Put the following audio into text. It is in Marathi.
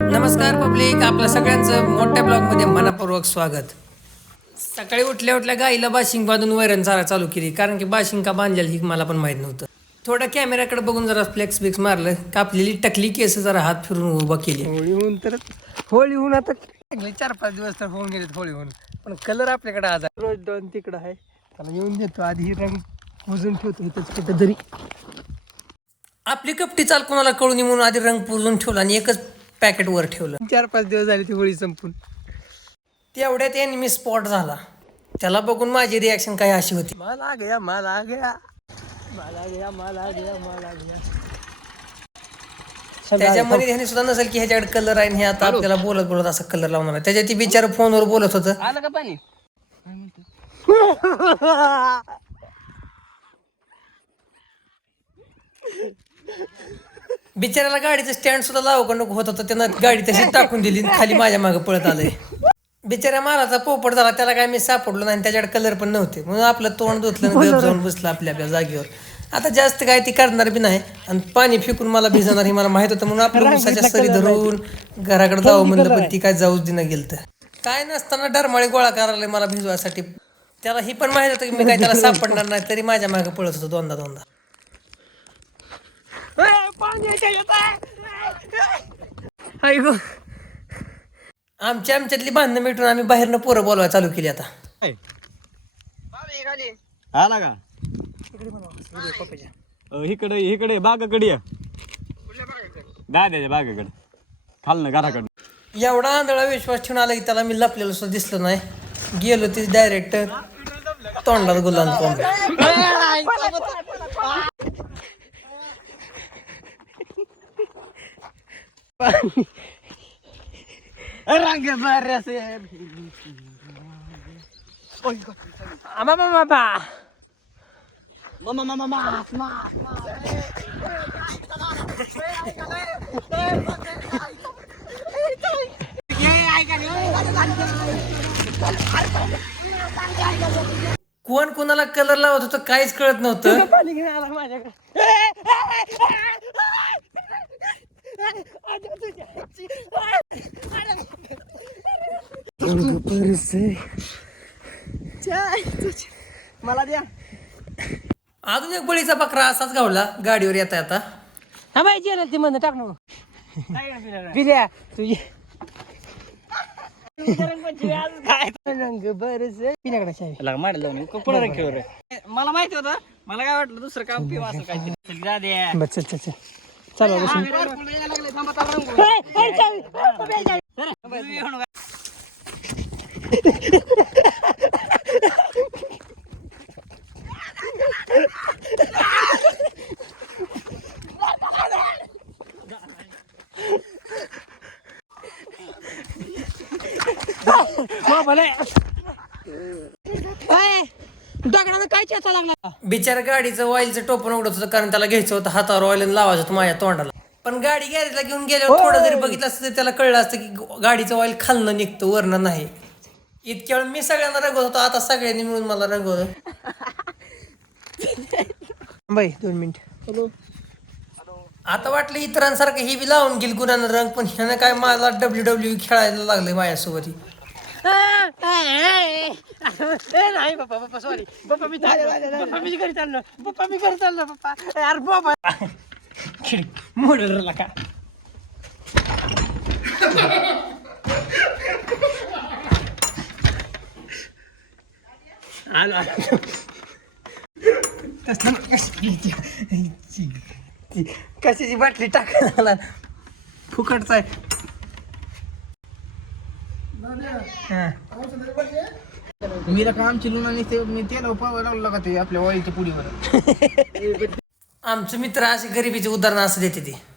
नमस्कार पब्लिक आपल्या सगळ्यांचं मोठ्या ब्लॉगमध्ये मनापूर्वक स्वागत. सकाळी उठल्या उठल्या गाईला बाशिंग बांधून वैरण चारा चालू केली कारण की बाशिंग का बांधलेली ही मला पण माहीत नव्हतं. थोडं कॅमेऱ्याकडे बघून जरा फ्लेक्स बिक्स मारलं कापलेली टकली केस जरा हात फिरून उभा केली. होळी होऊन तर होळी होऊन आता चार पाच दिवस तर होऊन गेलेत होळी होऊन पण कलर आपल्याकडे आज. रोज दोन तिकडं आहे. त्याला येऊन देतो. आधी ही रंग पुजून ठेवतो. इथंच कुठं तरी आपली कपटी चाल कोणाला कळून म्हणून आधी रंग पुजून ठेवला आणि एकच पॅकेट वर ठेवलं. चार पाच दिवस झाले ती होळी संपून. तेवढ्यात एनिमी स्पॉट झाला. त्याला बघून माझी रिॲक्शन काय अशी होती. मला गया मला गया मला गया मला गया मला गया त्याच्यामध्ये ह्याने सुद्धा नसेल की ह्याच्याकडे कलर आहे आणि हे आता आपल्याला बोलत बोलत असं कलर लावणार त्याच्या ती बिचार फोनवर बोलत होतं. आलं का पाणी? बिचाऱ्याला गाडीचं स्टँड सुद्धा लावू का नको होत होतं. त्यानं गाडी तशी टाकून दिली आणि खाली माझ्या मागे पळत आलंय. बिचाऱ्या माराचा पोपट झाला त्याला काय मी सापडलो नाही आणि त्याच्याकडे कलर पण नव्हते. म्हणून आपलं तोंड धुतलं आणि गप जाऊन बसलं आपल्या आपल्या जागेवर. आता जास्त काय ती करणार बी नाही आणि पाणी फेकून मला भिजवणार हे मला माहीत होतं. म्हणून आपलं उसाच्या सरी धरून घराकडे जावं म्हणलं पण ती काय जाऊच दिनं गेलं काय नसताना डरमाळी गोळा करायला मला भिजवायसाठी त्याला ही पण माहीत होतं की मी काय त्याला सापडणार नाही तरी माझ्या मागे पळत होतो दोनदा दोनदा. ऐकू आमच्या आमच्यातली भांडणं मिटून आम्ही बाहेरनं पोरं बोलवायला चालू केली आता. आला का? अ, इकडे इकडे बागाकडे या. दाद्याच्या बागाकडे. खाल ना घराकडे एवढा आंधळा विश्वास ठेवून आला की त्याला मी लपलेलं सुद्धा दिसलं नाही. गेलो ते डायरेक्ट तोंडात गुलाम कोंब रंग बरसे मामा मामा मास मास कोण कोणाला कलर लावत होतं काहीच कळत नव्हतं मला द्या अजून एक बळीचा बकरा असाच गावला गाडीवर येता येता हा बाई जेल ती म्हणत टाक नको पिल्या तुझी रंग बरस रंग खेळ रे मला माहिती होतं मला काय वाटलं दुसरं काम पिवा असं काहीतरी जा द्या बस चल चल चल चल बाबा दगडानं काय चेचा लागला? बिचारा गाडीचं ऑइलचं टोपण उडत होतं कारण त्याला घ्यायचं होतं हातावर ऑइल लावायचं होतं माझ्या तोंडाला. पण गाडी गॅरेजला घेऊन गेल्यावर थोडं जरी बघितलं असतं तरी त्याला कळलं असतं की गाडीचं ऑइल खालनं निघतं वरनं नाही. इतक्या वेळ मी सगळ्यांना रंगवत होतो आता सगळ्यांनी मिळून मला रंगवलं. बाई दोन मिनिट. आता वाटलं इतरांसारखं ही बी लावून गेली गुन्हा रंग पण ह्यानं काय मला डब्ल्यू डब्ल्यू खेळायला लागलंय माझ्यासोबत ही. नाही बाप्पा बाप्पा सॉरी बाप्पा मी चाललो. बाप्पा मी घरी चाललो. बाप्पा मी घरी चाललो बाप्पा. यार बाबा मोडला का आला कशाची बाटली टाकायला फुकटचा आहे. मी काम चिलून आणि ते मी तेल पावा लावलं का ते आपल्या वाईच्या पुडीवर? आमचं मित्र असे गरिबीचे उदाहरण असं देते ते.